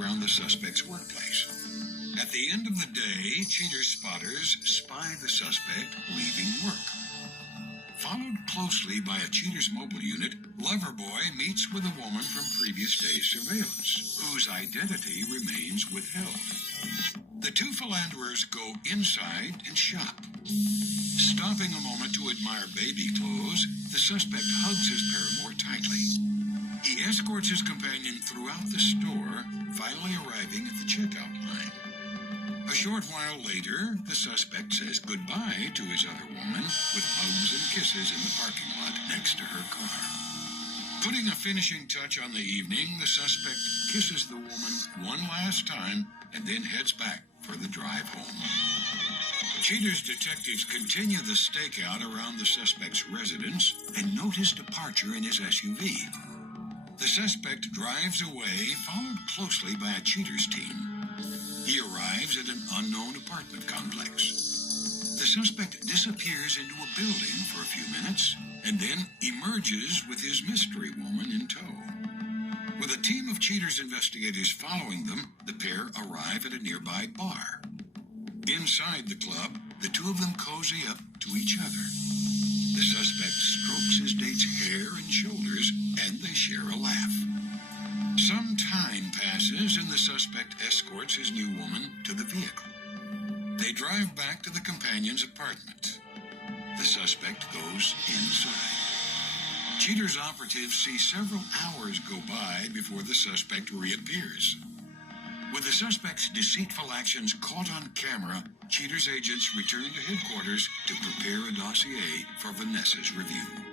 around the suspect's workplace. At the end of the day, cheater spotters spy the suspect leaving work. Followed closely by a cheater's mobile unit, Loverboy meets with a woman from previous day's surveillance, whose identity remains withheld. The two philanderers go inside and shop. Stopping a moment to admire baby clothes, the suspect hugs his paramour tightly. He escorts his companion throughout the store, finally arriving at the checkout line. A short while later, the suspect says goodbye to his other woman with hugs and kisses in the parking lot next to her car. Putting a finishing touch on the evening, the suspect kisses the woman one last time and then heads back for the drive home. Cheater's detectives continue the stakeout around the suspect's residence and note his departure in his SUV. The suspect drives away, followed closely by a cheater's team. He arrives at an unknown apartment complex. The suspect disappears into a building for a few minutes and then emerges with his mystery woman in tow. With a team of cheaters investigators following them, the pair arrive at a nearby bar. Inside the club, the two of them cozy up to each other. The suspect strokes his date's hair and shoulders, and they share a laugh. Some time passes, and the suspect escorts his new woman to the vehicle. They drive back to the companion's apartment. The suspect goes inside. Cheater's operatives see several hours go by before the suspect reappears. With the suspect's deceitful actions caught on camera, Cheater's agents return to headquarters to prepare a dossier for Vanessa's review.